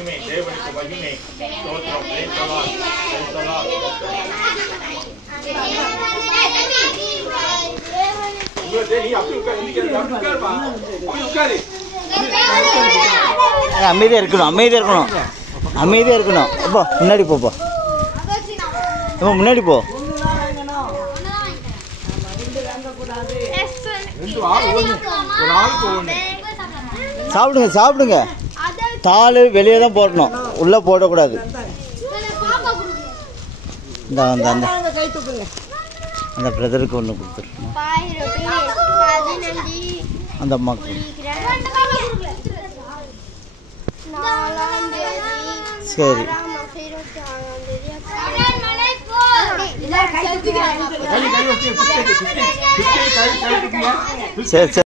மகிமை, தேவனுக்கு மகிமை. ஸ்தோத்திரம். Praise the Lord. Praise the Lord. நீ அப்படி உட்காருப்பா. அப்படி உட்காரு. அமைதியாக இருக்கணும், அமைதியாக இருக்கணும், அமைதியாக இருக்கணும். அப்போ முன்னாடி போப்பா, அப்போ முன்னாடி போ. சாப்பிடுங்க சாப்பிடுங்க. தாள் வெளியே தான் போடணும், உள்ளே போடக்கூடாது. இந்த அந்த அந்த அந்த பிரதருக்கு ஒன்று கொடுத்துருக்கணும், அந்த அம்மாவுக்கு. சரி சரி சரி.